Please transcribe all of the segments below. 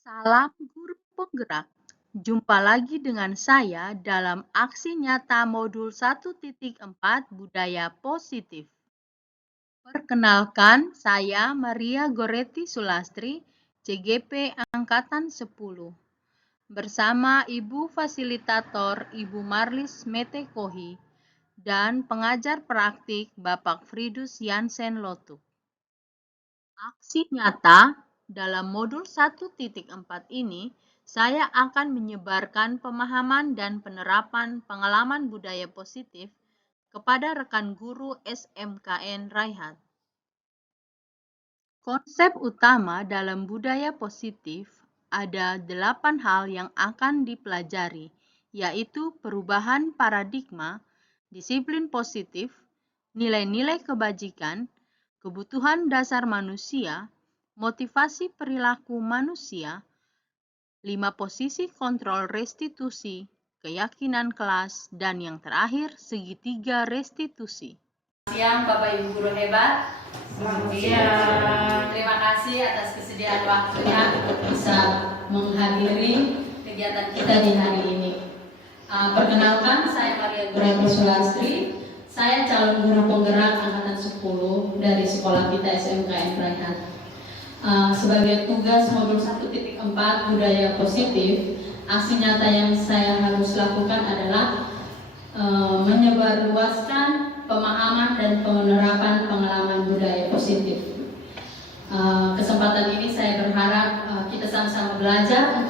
Salam guru penggerak. Jumpa lagi dengan saya dalam aksi nyata modul 1.4 budaya positif. Perkenalkan, saya Maria Goretti Sulastri, CGP Angkatan 10. Bersama Ibu Fasilitator Ibu Marlis Metekohi dan pengajar praktik Bapak Fridus Yansen Lotuk. Aksi nyata dalam modul 1.4 ini, saya akan menyebarkan pemahaman dan penerapan pengalaman budaya positif kepada rekan guru SMKN Raihat. Konsep utama dalam budaya positif ada 8 hal yang akan dipelajari, yaitu perubahan paradigma, disiplin positif, nilai-nilai kebajikan, kebutuhan dasar manusia, motivasi perilaku manusia, 5 posisi kontrol restitusi, keyakinan kelas, dan yang terakhir segitiga restitusi. Siang Bapak Ibu guru hebat. Terima kasih atas kesediaan waktunya untuk bisa menghadiri kegiatan kita di hari ini. Perkenalkan, saya Maria Goretti Sulastri. Saya calon guru penggerak angkatan 10 dari sekolah kita SMKN Raihat. Sebagai tugas modul 1.4 budaya positif, aksi nyata yang saya harus lakukan adalah menyebarluaskan pemahaman dan penerapan pengalaman budaya positif. Kesempatan ini saya berharap kita sama-sama belajar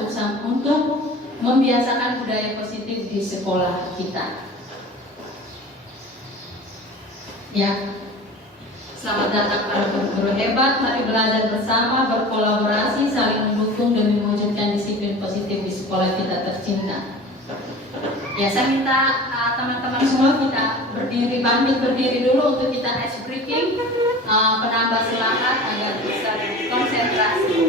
untuk membiasakan budaya positif di sekolah kita. Ya, selamat datang para guru hebat. Mari belajar bersama, berkolaborasi, saling mendukung demi mewujudkan disiplin positif di sekolah kita tercinta. Ya, saya minta teman-teman semua kita berdiri dulu untuk kita ice breaking, penambah semangat agar bisa konsentrasi.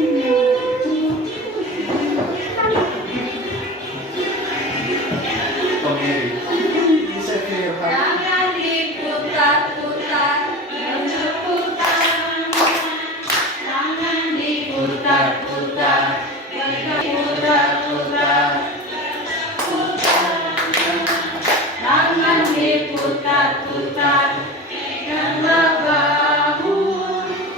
Jangan diputar-putar, menceputar. Jangan diputar-putar, diputar-putar. Jangan diputar-putar, dengan bahu.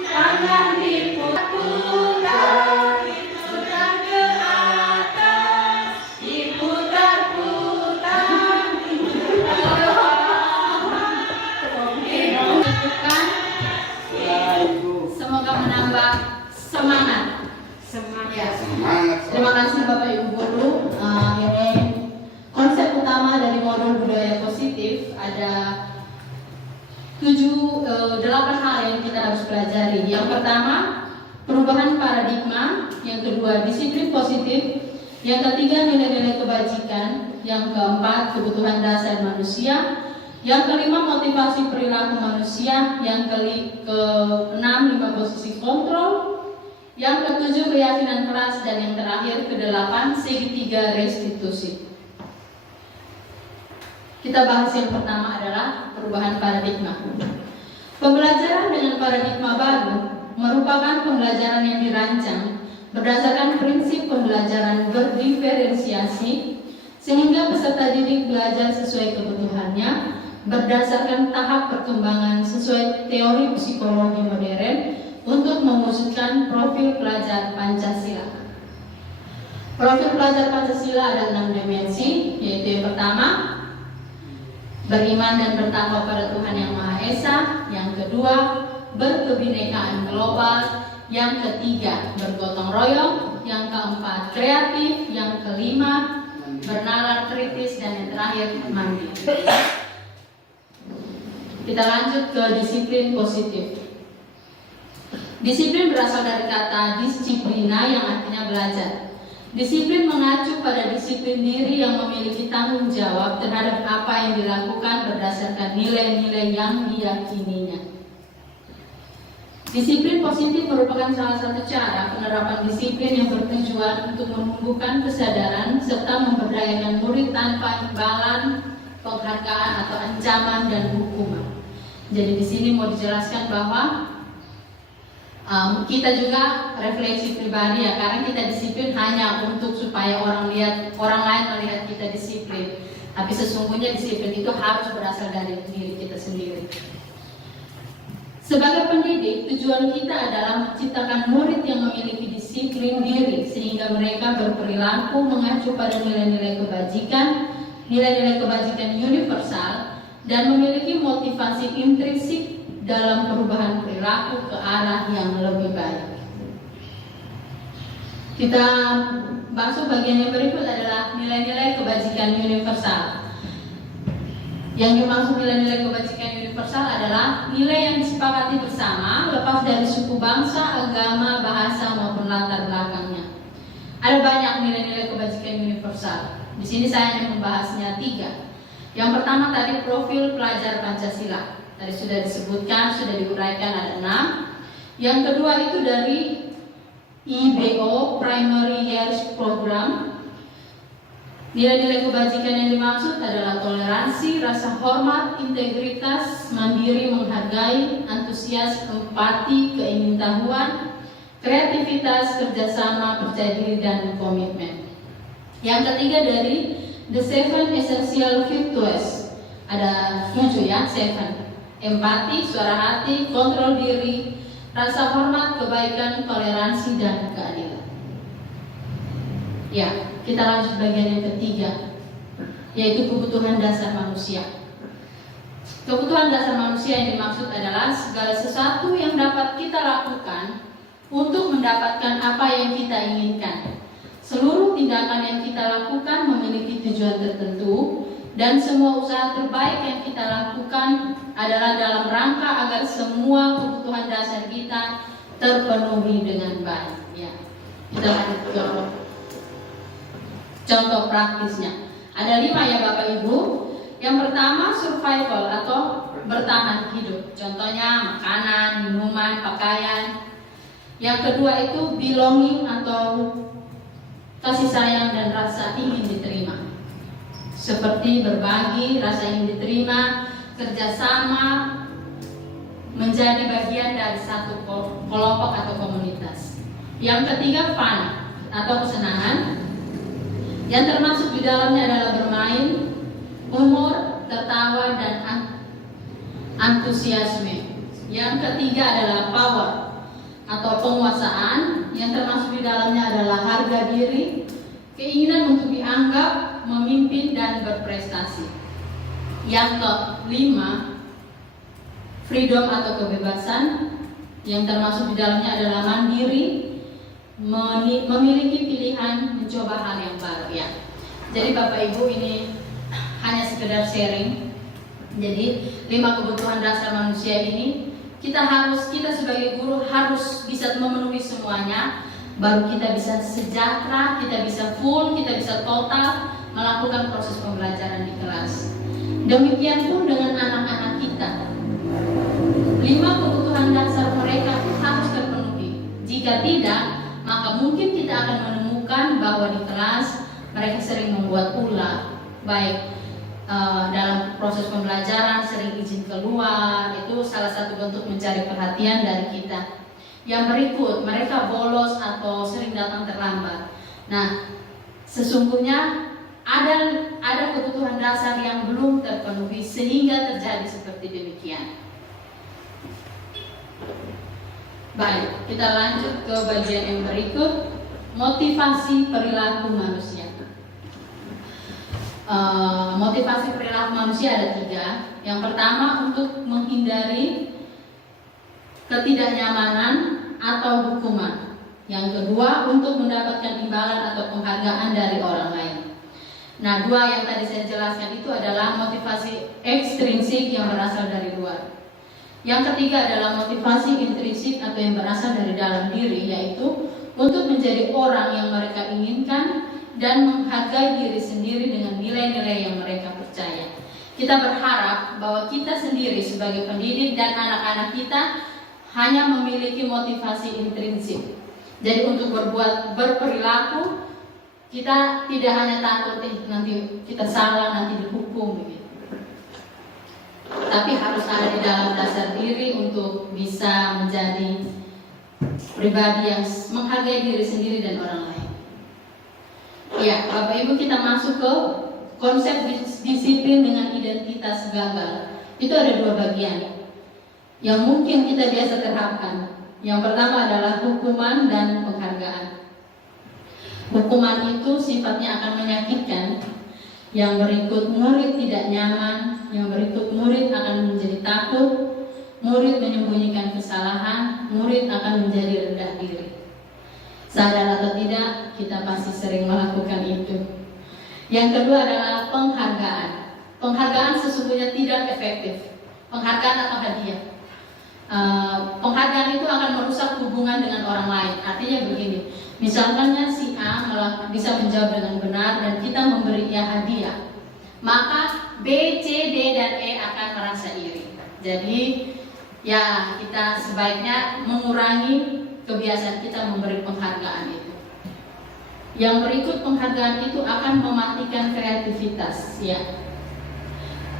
Jangan diputar-putar, putar ke atas, diputar-putar. Semoga menambah semangat. Terima kasih Bapak Ibu guru. Ini konsep utama dari modul budaya positif ada 8 hal yang kita harus pelajari. Yang pertama, perubahan paradigma. Yang kedua, disiplin positif. Yang ketiga, nilai-nilai kebajikan. Yang keempat, kebutuhan dasar manusia. Yang kelima, motivasi perilaku manusia. Yang keenam, 5 posisi kontrol. Yang ketujuh, keyakinan kelas. Dan yang terakhir, kedelapan, segitiga restitusi. Kita bahas yang pertama adalah perubahan paradigma. Pembelajaran dengan paradigma baru merupakan pembelajaran yang dirancang berdasarkan prinsip pembelajaran berdiferensiasi, sehingga peserta didik belajar sesuai kebutuhannya berdasarkan tahap perkembangan sesuai teori psikologi modern untuk mewujudkan profil pelajar Pancasila. Profil pelajar Pancasila ada 6 dimensi, yaitu yang pertama, beriman dan bertakwa pada Tuhan Yang Maha Esa. Yang kedua, berkebinekaan global. Yang ketiga, bergotong royong. Yang keempat, kreatif. Yang kelima, bernalar kritis. Dan yang terakhir, mandiri. Kita lanjut ke disiplin positif. Disiplin berasal dari kata disiplina yang artinya belajar. Disiplin mengacu pada disiplin diri yang memiliki tanggung jawab terhadap apa yang dilakukan berdasarkan nilai-nilai yang diyakininya. Disiplin positif merupakan salah satu cara penerapan disiplin yang bertujuan untuk menumbuhkan kesadaran serta memberdayakan murid tanpa imbalan, penghargaan atau ancaman dan hukuman. Jadi di sini mau dijelaskan bahwa Kita juga refleksi pribadi ya, karena kita disiplin hanya untuk supaya orang lain melihat kita disiplin. Tapi sesungguhnya disiplin itu harus berasal dari diri kita sendiri. Sebagai pendidik, tujuan kita adalah menciptakan murid yang memiliki disiplin diri sehingga mereka berperilaku mengacu pada nilai-nilai kebajikan universal dan memiliki motivasi intrinsik dalam perubahan perilaku ke arah yang lebih baik. Kita masuk bagian yang berikut adalah nilai-nilai kebajikan universal. Yang dimaksud nilai-nilai kebajikan universal adalah nilai yang disepakati bersama lepas dari suku bangsa, agama, bahasa maupun latar belakangnya. Ada banyak nilai-nilai kebajikan universal. Di sini saya hanya membahasnya 3. Yang pertama tadi profil pelajar Pancasila. Tadi sudah disebutkan, sudah diuraikan ada 6. Yang kedua itu dari IBO Primary Years Program. Nilai-nilai kebajikan yang dimaksud adalah toleransi, rasa hormat, integritas, mandiri, menghargai, antusias, empati, keingintahuan, kreativitas, kerjasama, percaya diri, dan komitmen. Yang ketiga dari The 7 Essential Virtues. Ada 7 ya, 7. Empati, suara hati, kontrol diri, rasa hormat, kebaikan, toleransi, dan keadilan. Ya, kita lanjut bagian yang ketiga, yaitu kebutuhan dasar manusia. Kebutuhan dasar manusia yang dimaksud adalah segala sesuatu yang dapat kita lakukan untuk mendapatkan apa yang kita inginkan. Seluruh tindakan yang kita lakukan memiliki tujuan tertentu, dan semua usaha terbaik yang kita lakukan adalah dalam rangka agar semua kebutuhan dasar kita terpenuhi dengan baik. Ya, kita lanjut ke contoh praktisnya. Ada 5 ya Bapak Ibu. Yang pertama survival atau bertahan hidup. Contohnya makanan, minuman, pakaian. Yang kedua itu belonging atau kasih sayang dan rasa ingin diterima. Seperti berbagi, rasa ingin diterima, kerjasama, menjadi bagian dari satu kelompok atau komunitas. Yang ketiga fun atau kesenangan. Yang termasuk di dalamnya adalah bermain, humor, tertawa, dan antusiasme. Yang ketiga adalah power atau penguasaan. Yang termasuk di dalamnya adalah harga diri, keinginan untuk dianggap, memimpin, dan berprestasi. Yang kelima, freedom atau kebebasan. Yang termasuk di dalamnya adalah mandiri, memiliki pilihan, mencoba hal yang baru ya. Jadi Bapak Ibu ini hanya sekedar sharing. Jadi 5 kebutuhan dasar manusia ini kita sebagai guru harus bisa memenuhi semuanya, baru kita bisa sejahtera, kita bisa full, kita bisa total melakukan proses pembelajaran di kelas. Demikian pun dengan anak-anak kita. 5 kebutuhan dasar mereka harus terpenuhi. Jika tidak, maka mungkin kita akan menemukan bahwa di kelas mereka sering membuat ulah, baik dalam proses pembelajaran sering izin keluar. Itu salah satu bentuk mencari perhatian dari kita. Yang berikut, mereka bolos atau sering datang terlambat. Nah, sesungguhnya ada kebutuhan dasar yang belum terpenuhi sehingga terjadi seperti demikian. Baik, kita lanjut ke bagian yang berikut, motivasi perilaku manusia. Motivasi perilaku manusia ada 3. Yang pertama untuk menghindari ketidaknyamanan atau hukuman. Yang kedua untuk mendapatkan imbalan atau penghargaan dari orang lain. Nah, 2 yang tadi saya jelaskan itu adalah motivasi ekstrinsik yang berasal dari luar. Yang ketiga adalah motivasi intrinsik atau yang berasal dari dalam diri, yaitu untuk menjadi orang yang mereka inginkan dan menghargai diri sendiri dengan nilai-nilai yang mereka percaya. Kita berharap bahwa kita sendiri sebagai pendidik dan anak-anak kita hanya memiliki motivasi intrinsik. Jadi untuk berperilaku, kita tidak hanya takut nanti kita salah, nanti dihukum begitu. Tapi harus ada di dalam dasar diri untuk bisa menjadi pribadi yang menghargai diri sendiri dan orang lain. Ya, Bapak Ibu, kita masuk ke konsep disiplin dengan identitas gagal. Itu ada dua bagian yang mungkin kita biasa terapkan. Yang pertama adalah hukuman dan penghargaan. Hukuman itu sifatnya akan menyakitkan. Yang berikut murid tidak nyaman, yang berikut murid akan menjadi takut, murid menyembunyikan kesalahan, murid akan menjadi rendah diri. Sadar atau tidak, kita pasti sering melakukan itu. Yang kedua adalah penghargaan. Penghargaan sesungguhnya tidak efektif. Penghargaan atau hadiah. Penghargaan itu akan merusak hubungan dengan orang lain. Artinya begini, misalkannya si A bisa menjawab dengan benar dan kita memberi dia hadiah, maka B, C, D, dan E akan merasa iri. Jadi ya, kita sebaiknya mengurangi kebiasaan kita memberi penghargaan itu. Yang berikut, penghargaan itu akan mematikan kreativitas, ya.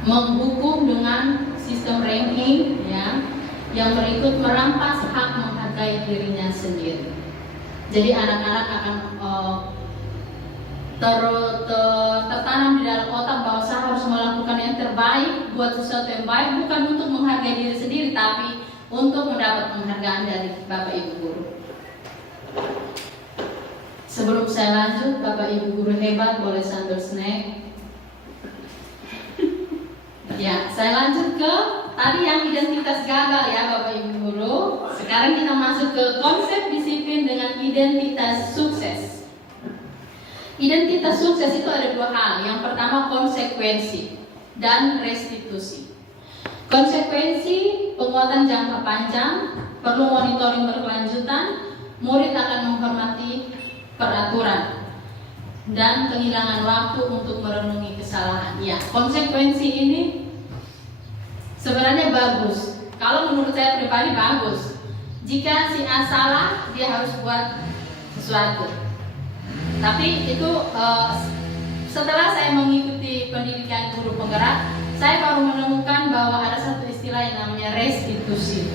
Menghukum dengan sistem ranking, ya. Yang berikut, merampas hak menghargai dirinya sendiri. Jadi anak-anak akan tertanam di dalam otak bahwa saya harus melakukan yang terbaik, buat sesuatu yang baik, bukan untuk menghargai diri sendiri, tapi untuk mendapat penghargaan dari Bapak Ibu guru. Sebelum saya lanjut, Bapak Ibu guru hebat, boleh sambil snack. Ya, saya lanjut ke tadi yang identitas gagal ya Bapak Ibu guru. Sekarang kita masuk ke konsep disiplin dengan identitas sukses. Identitas sukses itu ada dua hal. Yang pertama, konsekuensi dan restitusi. Konsekuensi, penguatan jangka panjang, perlu monitoring berkelanjutan, murid akan menghormati peraturan, dan kehilangan waktu untuk merenungi kesalahan. Ya, konsekuensi ini sebenarnya bagus. Kalau menurut saya pribadi bagus. Jika si A salah, dia harus buat sesuatu. Tapi itu setelah saya mengikuti pendidikan guru penggerak, saya baru menemukan bahwa ada satu istilah yang namanya restitusi.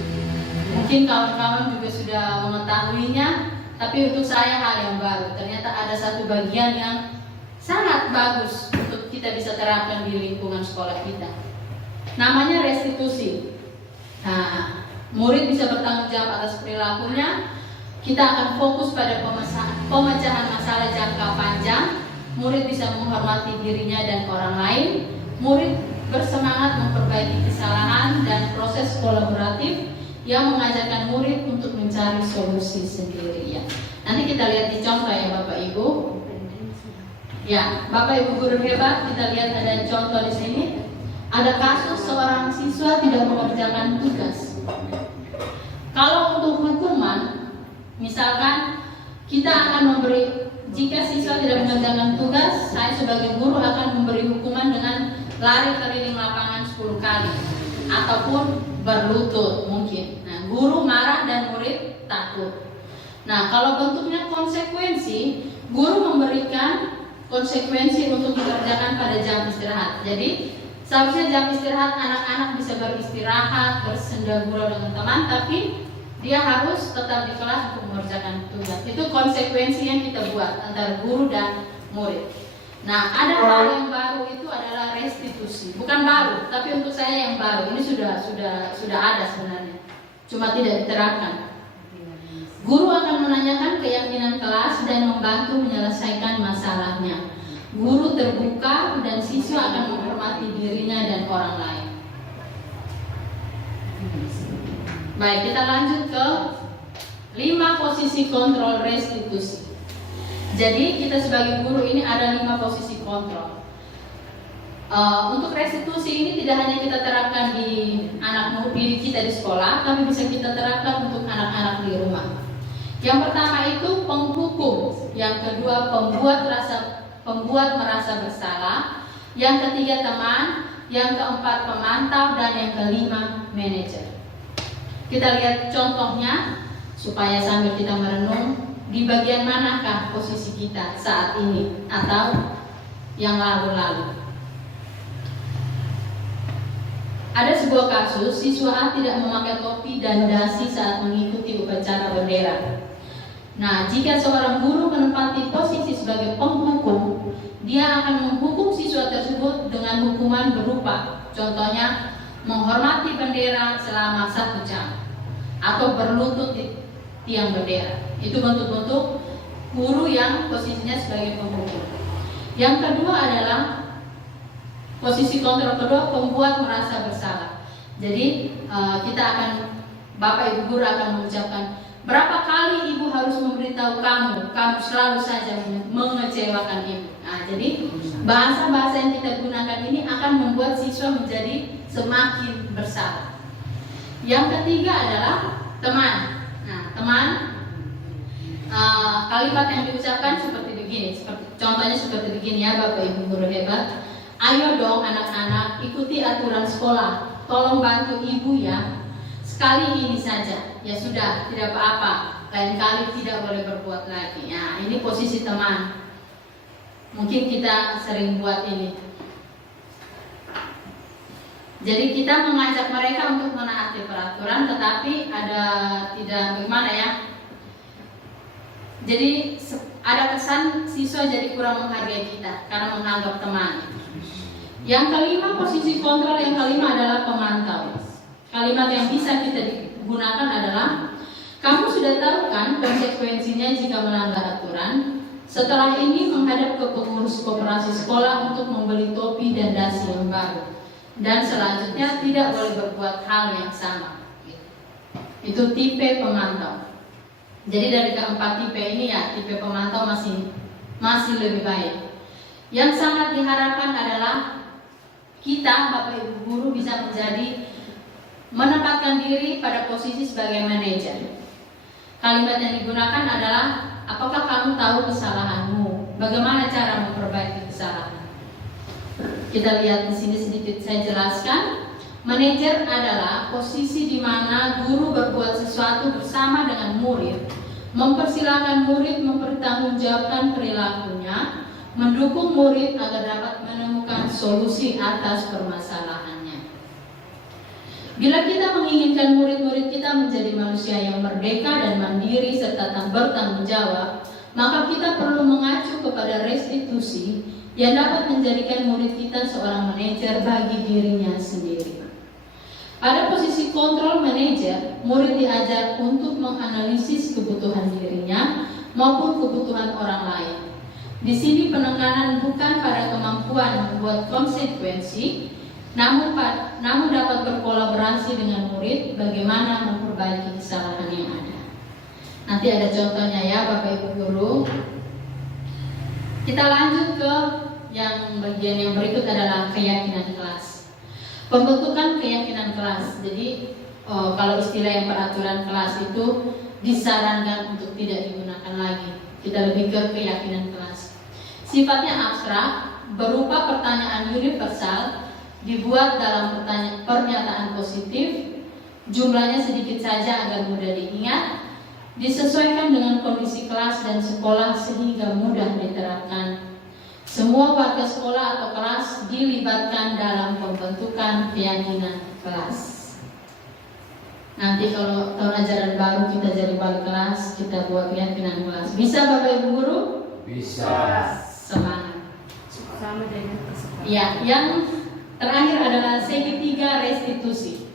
Mungkin kawan-kawan juga sudah mengetahuinya, tapi untuk saya hal yang baru. Ternyata ada satu bagian yang sangat bagus untuk kita bisa terapkan di lingkungan sekolah kita. Namanya restitusi. Nah, murid bisa bertanggung jawab atas perilakunya. Kita akan fokus pada pemecahan masalah jangka panjang. Murid bisa menghormati dirinya dan orang lain. Murid bersemangat memperbaiki kesalahan dan proses kolaboratif yang mengajarkan murid untuk mencari solusi sendiri. Ya. Nanti kita lihat di contoh ya Bapak Ibu. Ya, Bapak Ibu guru hebat, kita lihat ada contoh di sini. Ada kasus seorang siswa tidak mengerjakan tugas. Kalau untuk hukuman, misalkan kita akan memberi, jika siswa tidak mengerjakan tugas, saya sebagai guru akan memberi hukuman dengan lari keliling lapangan 10 kali ataupun berlutut mungkin. Nah, guru marah dan murid takut. Nah, kalau bentuknya konsekuensi, guru memberikan konsekuensi untuk dikerjakan pada jam istirahat. Jadi seharusnya jam istirahat anak-anak bisa beristirahat, bersenda gurau dengan teman, tapi dia harus tetap di kelas untuk mengerjakan tugas. Itu konsekuensi yang kita buat antara guru dan murid. Nah, ada hal yang baru, itu adalah restitusi. Bukan baru, tapi untuk saya yang baru. Ini sudah ada sebenarnya, cuma tidak diterapkan. Guru akan menanyakan keyakinan kelas dan membantu menyelesaikan masalahnya. Guru terbuka dan siswa akan menghormati dirinya dan orang lain. Baik, kita lanjut ke 5 posisi kontrol restitusi. Jadi kita sebagai guru ini ada 5 posisi kontrol. Untuk restitusi ini tidak hanya kita terapkan di anak murid kita di sekolah, tapi bisa kita terapkan untuk anak-anak di rumah. Yang pertama itu penghukum, yang kedua pembuat merasa bersalah, yang ketiga teman, yang keempat pemantau, dan yang kelima manajer. Kita lihat contohnya supaya sambil kita merenung di bagian manakah posisi kita saat ini atau yang lalu-lalu. Ada sebuah kasus, siswa A tidak memakai topi dan dasi saat mengikuti upacara bendera. Nah, jika seorang guru menempati posisi sebagai penghukum, dia akan menghukum siswa tersebut dengan hukuman berupa, contohnya, menghormati bendera selama 1 jam atau berlutut di tiang bendera. Itu bentuk-bentuk guru yang posisinya sebagai penghukum. Yang kedua adalah posisi kontrol kedua, pembuat merasa bersalah. Jadi Bapak Ibu guru akan mengucapkan, berapa kali ibu harus memberitahu kamu selalu saja mengecewakan ibu. Nah, jadi bahasa-bahasa yang kita gunakan ini akan membuat siswa menjadi semakin bersalah. Yang ketiga adalah teman. Nah, teman, kalimat yang diucapkan seperti begini, contohnya seperti begini ya Bapak Ibu guru hebat. Ayo dong anak-anak, ikuti aturan sekolah. Tolong bantu ibu ya. Sekali ini saja. Ya sudah, tidak apa-apa. Lain kali tidak boleh berbuat lagi. Nah, ini posisi teman. Mungkin kita sering buat ini. Jadi kita mengajak mereka untuk menaati peraturan, tetapi tidak bagaimana ya. Jadi ada kesan siswa jadi kurang menghargai kita karena menganggap teman. Yang kelima, posisi kontrol yang kelima adalah pemantau. Kalimat yang bisa kita gunakan adalah, kamu sudah tahu kan konsekuensinya jika melanggar aturan. Setelah ini menghadap ke pengurus koperasi sekolah untuk membeli topi dan dasi yang baru. Dan selanjutnya tidak boleh berbuat hal yang sama. Itu tipe pemantau. Jadi dari keempat tipe ini ya, tipe pemantau masih lebih baik. Yang sangat diharapkan adalah kita, Bapak Ibu guru, bisa menempatkan diri pada posisi sebagai manajer. Kalimat yang digunakan adalah, apakah kamu tahu kesalahanmu? Bagaimana cara memperbaiki kesalahan? Kita lihat di sini sedikit saya jelaskan. Manajer adalah posisi di mana guru berbuat sesuatu bersama dengan murid, mempersilahkan murid mempertanggungjawabkan perilakunya, mendukung murid agar dapat menemukan solusi atas permasalahannya. Bila kita menginginkan murid-murid kita menjadi manusia yang merdeka dan mandiri serta bertanggung jawab, maka kita perlu mengacu kepada restitusi yang dapat menjadikan murid kita seorang manajer bagi dirinya sendiri. Pada posisi kontrol manajer, murid diajar untuk menganalisis kebutuhan dirinya maupun kebutuhan orang lain. Di sini penekanan bukan pada kemampuan membuat konsekuensi, namun dapat berkolaborasi dengan murid bagaimana memperbaiki kesalahan yang ada. Nanti ada contohnya ya Bapak Ibu guru. Kita lanjut ke yang bagian yang berikut adalah keyakinan kelas. Pembentukan keyakinan kelas. Jadi kalau istilah yang peraturan kelas itu disarankan untuk tidak digunakan lagi. Kita lebih ke keyakinan kelas. Sifatnya abstrak, berupa pertanyaan universal, dibuat dalam pernyataan positif, jumlahnya sedikit saja agar mudah diingat, disesuaikan dengan kondisi kelas dan sekolah sehingga mudah diterapkan. Semua warga sekolah atau kelas dilibatkan dalam pembentukan keyakinan kelas. Nanti kalau tahun ajaran baru kita jadi balik kelas, kita buat keyakinan kelas. Bisa Bapak Ibu guru? Bisa. Semangat. Sama dengan kesepakatan. Ya, yang terakhir adalah segitiga restitusi.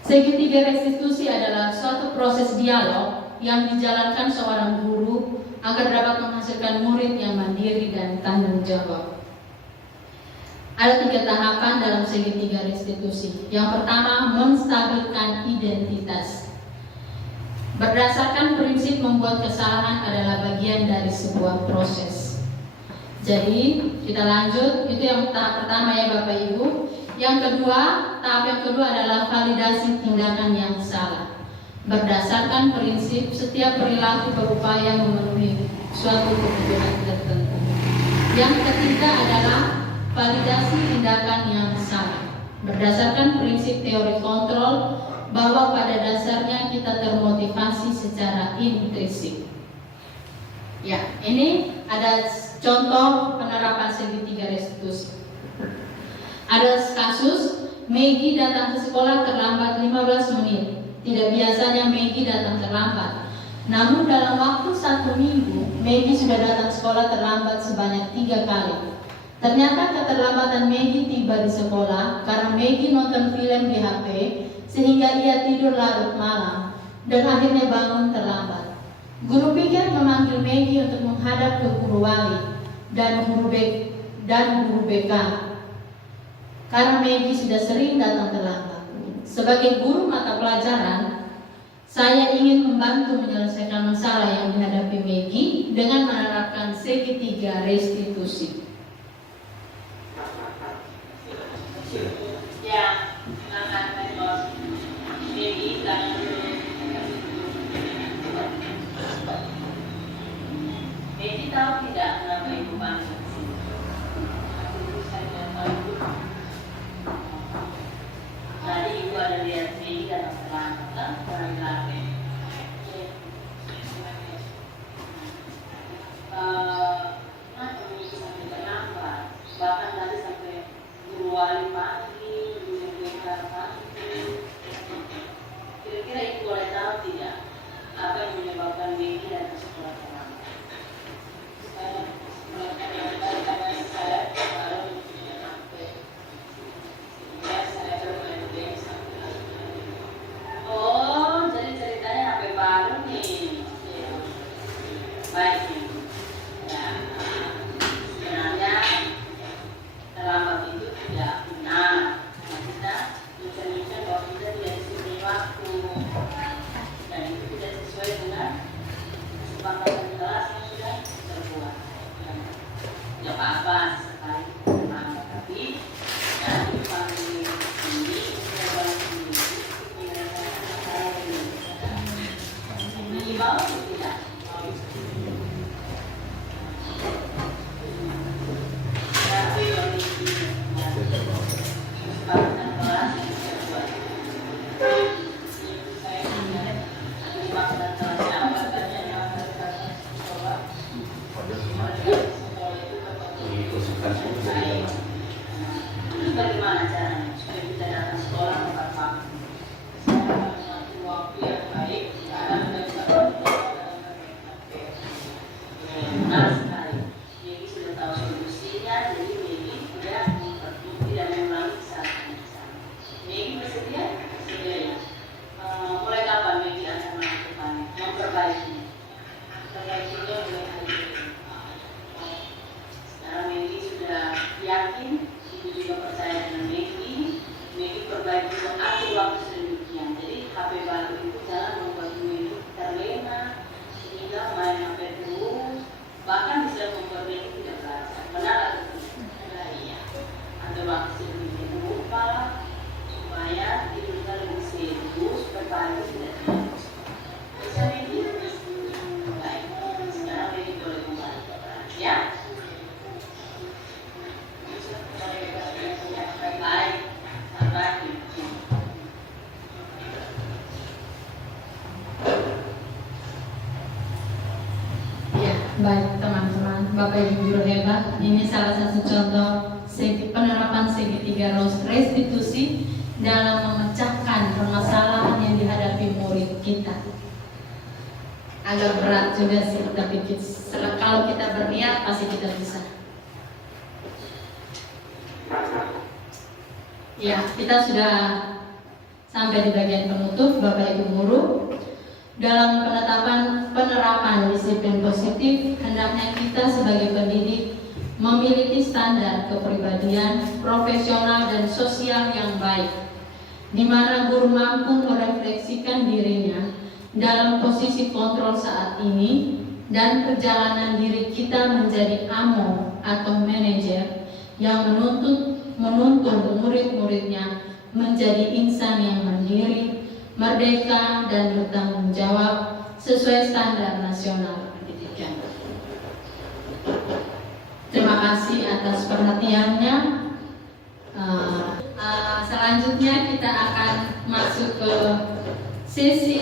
Segitiga restitusi adalah suatu proses dialog yang dijalankan seorang guru agar dapat menghasilkan murid yang mandiri dan tanggung jawab. Ada 3 tahapan dalam segitiga restitusi. Yang pertama, menstabilkan identitas. Berdasarkan prinsip membuat kesalahan adalah bagian dari sebuah proses. Jadi kita lanjut, itu yang tahap pertama ya Bapak Ibu. Tahap yang kedua adalah validasi tindakan yang salah. Berdasarkan prinsip setiap perilaku berupaya memenuhi suatu kebutuhan tertentu. Yang ketiga adalah validasi tindakan yang salah. Berdasarkan prinsip teori kontrol bahwa pada dasarnya kita termotivasi secara intrinsik. Ya, ini ada contoh penerapan segitiga restitusi. Ada kasus Maggie datang ke sekolah terlambat 15 menit. Tidak biasanya Maggie datang terlambat. Namun dalam waktu 1 minggu, Maggie sudah datang sekolah terlambat sebanyak 3 kali. Ternyata keterlambatan Maggie tiba di sekolah karena Maggie nonton film di HP, sehingga ia tidur larut malam dan akhirnya bangun terlambat. Guru pikir memanggil Maggie untuk menghadap ke guru wali dan guru BK karena Maggie sudah sering datang terlambat. Sebagai guru mata pelajaran, saya ingin membantu menyelesaikan masalah yang dihadapi Maggie dengan menerapkan segitiga restitusi. Ya, silakan Bos. Maggie, silakan dulu. Maggie tahu tidak kenapa ibu panggil? Tadi ibu ada lihat Maggie datang terlambat, laki-laki. Kenapa Maggie sampai terlambat? Bahkan tadi sampai guru wali pagi, guru BK pagi. Kira-kira ibu boleh tahu tidak apa yang menyebabkan Maggie datang sekolah terlambat? Oh, jadi ceritanya HP baru nih. Baik nih. Ya, sebenarnya terlambat itu tidak benar. Kita mencerminkan bahwa kita tidak diberi waktu dan itu tidak sesuai dengan kesepakatan kelas yang sudah terbuat. Tidak apa-apa sekali terlambat, tapi jangan dipanggil ini di bawah tidak. Tapi yang ini kesepakatan kelas yang terbuat. Saya ingat kesepakatan kelasnya apa saja yang harus sekolah. Terus bagaimana caranya supaya kita datang sekolah tepat waktu? Waktu yang baik, karena kita benar sekali. Jadi sudah tahu solusinya, jadi Maggie sudah terbukti dan mengulangi kesalahan yang sama. Maggie bersedia? Bersedia ya. Mulai kapan Maggie akan melakukannya? Memperbaikinya. Perbaikinya mulai hari ini. Sekarang Maggie sudah yakin, ibu juga percaya dengan Maggie. Maggie perbaiki mengatur waktu sedemikian. Jadi HP baru itu jangan membuat Maggie terlena sehingga main HP terus, bahkan bisa membuat Maggie tidak belajar. Benar atau tidak? Iya. Atur waktu sedemikian rupa supaya tidurnya lebih serius, berpagi tidak terus. Bisa Maggie? Baik. Sekarang Maggie boleh kembali ke kelas ya. Baik, sabar. Ya, baik teman-teman, Bapak Ibu guru hebat. Ini salah satu contoh penerapan segitiga restitusi dalam memecahkan permasalahan yang dihadapi murid kita. Agak berat juga sih, tapi kalau kita berniat pasti kita bisa. Ya, kita sudah sampai di bagian penutup, Bapak Ibu guru. Dalam penerapan disiplin positif, hendaknya kita sebagai pendidik memiliki standar kepribadian, profesional dan sosial yang baik, di mana guru mampu merefleksikan dirinya dalam posisi kontrol saat ini dan perjalanan diri kita menjadi amo atau manajer yang menuntun murid-muridnya menjadi insan yang mandiri, merdeka dan bertanggung jawab sesuai standar nasional pendidikan. Terima kasih atas perhatiannya. Selanjutnya kita akan masuk ke sesi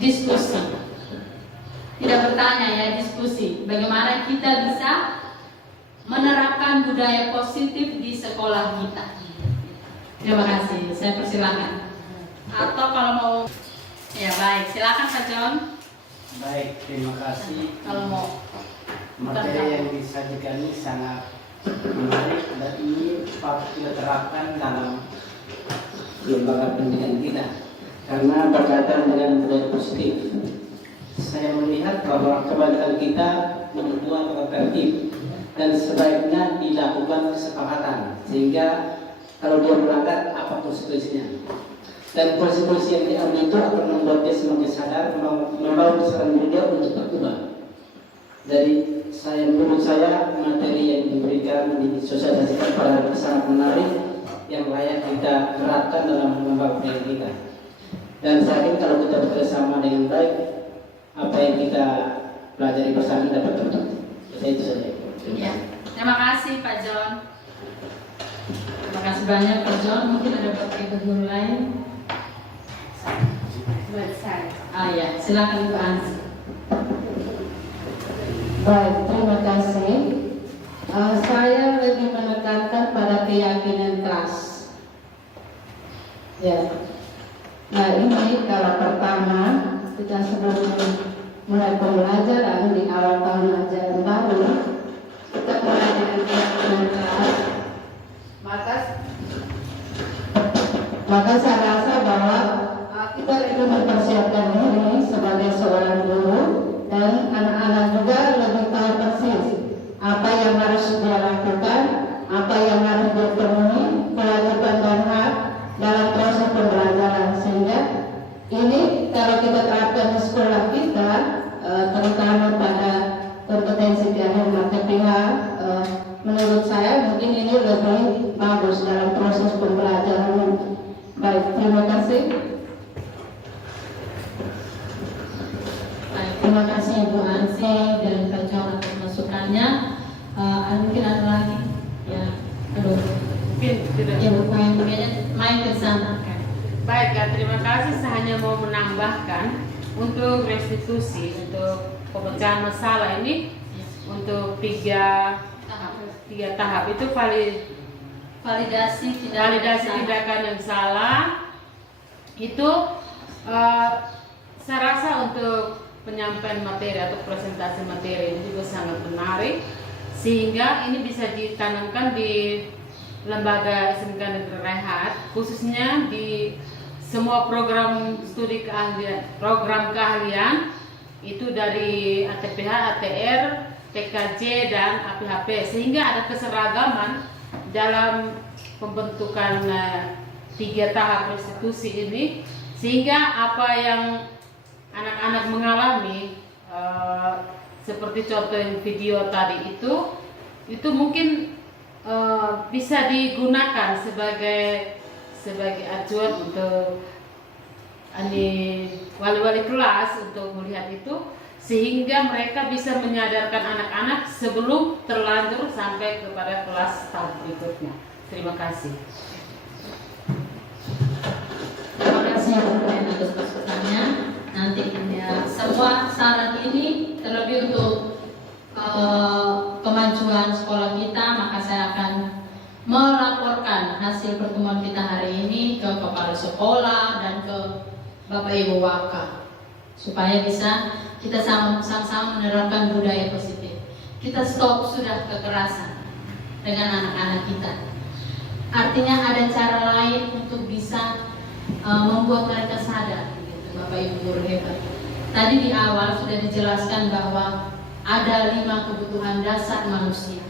diskusi. Tidak bertanya ya, diskusi. Bagaimana kita bisa menerapkan budaya positif di sekolah kita. Terima kasih, saya persilahkan. Atau kalau mau, ya baik, silakan Pak John. Baik, terima kasih. Kalau mau, Materi yang disajikan ini sangat menarik dan ini patut kita terapkan dalam lembaga pendidikan kita karena berkaitan dengan budaya positif. Saya melihat bahwa kebanyakan kita membuat tata tertib dan sebaiknya dilakukan kesepakatan sehingga kalau dia melanggar apa konsekuensinya. Dan konsekuensi yang diambil itu akan membuat dia semakin sadar, membawa kesadaran dia untuk berubah. Jadi menurut saya materi yang diberikan disosialisasikan pada hari ini sangat menarik yang layak kita terapkan dalam lembaga pendidikan kita. Dan saya yakin kalau kita bekerjasama dengan baik, apa yang kita pelajari bersama dapat tercapai. Saya itu saja. ya. Terima kasih Pak John. Terima kasih banyak Pak John. Mungkin ada Bapak Ibu guru lain. Buat saya. Ya, silakan Bu Ansi. Baik, terima kasih. Saya lebih menekankan pada keyakinan kelas. Ya. Nah ini kalau pertama kita sebelum mulai pembelajaran di awal tahun ajaran baru, kita mulai dengan keyakinan kelas. Maka saya rasa bahwa kita itu mempersiapkan diri sebagai seorang guru dan anak-anak juga lebih tahu persis apa yang harus dia lakukan, apa yang harus dia penuhi, kewajiban dan hak dalam proses pembelajaran. Sehingga ini kalau kita terapkan di sekolah kita, terutama pada kompetensi keahlian KPH, menurut saya mungkin ini lebih bagus dalam proses pembelajaran. Baik, terima kasih. Terima kasih Bu Ansi dan Pak John atas masukannya. Mungkin ada lagi? Ya, aduh. Mungkin tidak. Ya Bu, main ke sana. Baik, Kak, terima kasih. Saya hanya mau menambahkan untuk restitusi, untuk pemecahan masalah ini untuk tiga tahap itu Validasi tindakan yang salah itu saya rasa untuk penyampaian materi atau presentasi materi ini juga sangat menarik sehingga ini bisa ditanamkan di lembaga SMK Negeri Rehat, khususnya di semua program studi keahlian, program keahlian itu dari ATPH, ATR, TKJ dan APHP, sehingga ada keseragaman dalam pembentukan 3 tahap restitusi ini, sehingga apa yang anak-anak mengalami seperti contoh yang video tadi itu mungkin bisa digunakan sebagai acuan untuk wali-wali kelas untuk melihat itu, sehingga mereka bisa menyadarkan anak-anak sebelum terlanjur sampai kepada kelas tahap berikutnya. Terima kasih. Terima kasih atas masukannya. Nanti semua saran ini terlebih untuk kemajuan sekolah kita, maka saya akan melaporkan hasil pertemuan kita hari ini ke kepala sekolah dan ke Bapak Ibu Waka supaya bisa kita sama-sama menerapkan budaya positif. Kita stop sudah kekerasan dengan anak-anak kita. Artinya ada cara lain untuk bisa membuat mereka sadar, gitu, Bapak Ibu guru hebat. Tadi di awal sudah dijelaskan bahwa ada 5 kebutuhan dasar manusia.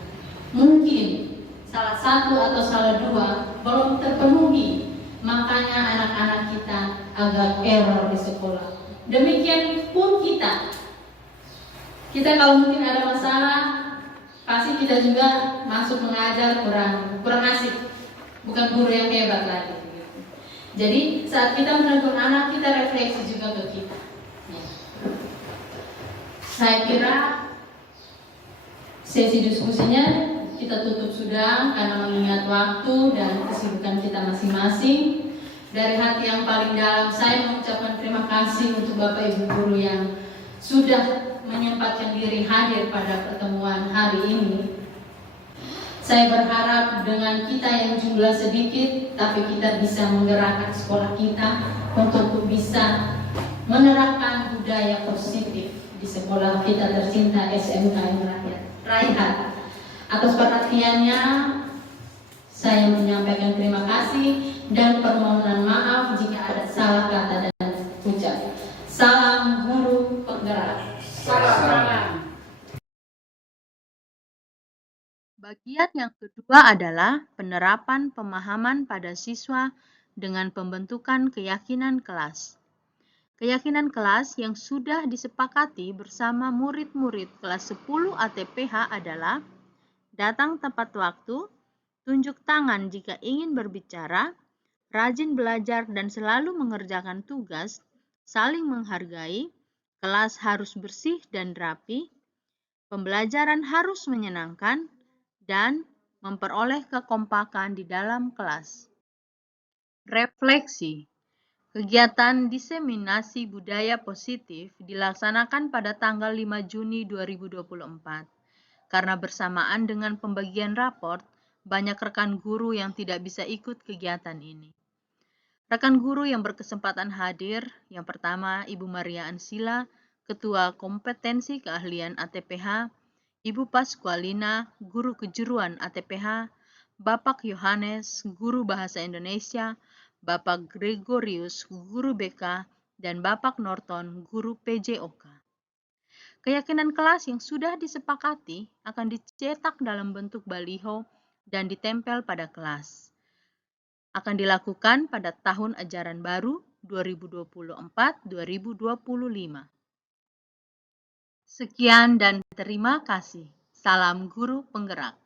Mungkin salah satu atau salah 2 belum terpenuhi, makanya anak-anak kita agak error di sekolah. Demikian pun kita kalau mungkin ada masalah, pasti kita juga masuk mengajar kurang asik, bukan guru yang hebat lagi. Jadi saat kita menegur anak, kita refleksi juga ke kita. Saya kira sesi diskusinya kita tutup sudah karena mengingat waktu dan kesibukan kita masing-masing. Dari hati yang paling dalam saya mengucapkan terima kasih untuk Bapak Ibu guru yang sudah menyempatkan diri hadir pada pertemuan hari ini. Saya berharap dengan kita yang jumlah sedikit, tapi kita bisa menggerakkan sekolah kita untuk bisa menerapkan budaya positif di sekolah kita tercinta SMK Raihat. Atas perhatiannya, saya menyampaikan terima kasih dan permohonan maaf jika ada salah kata dan ucap. Salam guru penggerak. Salam. Bagian yang kedua adalah penerapan pemahaman pada siswa dengan pembentukan keyakinan kelas. Keyakinan kelas yang sudah disepakati bersama murid-murid kelas 10 ATPH adalah datang tepat waktu, tunjuk tangan jika ingin berbicara, rajin belajar dan selalu mengerjakan tugas, saling menghargai, kelas harus bersih dan rapi, pembelajaran harus menyenangkan, dan memperoleh kekompakan di dalam kelas. Refleksi. Kegiatan diseminasi budaya positif dilaksanakan pada tanggal 5 Juni 2024. Karena bersamaan dengan pembagian raport, banyak rekan guru yang tidak bisa ikut kegiatan ini. Rekan guru yang berkesempatan hadir, yang pertama Ibu Maria Ansila, Ketua Kompetensi Keahlian ATPH, Ibu Pasqualina, Guru Kejuruan ATPH, Bapak Yohanes, Guru Bahasa Indonesia, Bapak Gregorius, Guru BK, dan Bapak Norton, Guru PJOK. Keyakinan kelas yang sudah disepakati akan dicetak dalam bentuk baliho dan ditempel pada kelas. Akan dilakukan pada tahun ajaran baru 2024-2025. Sekian dan terima kasih. Salam guru penggerak.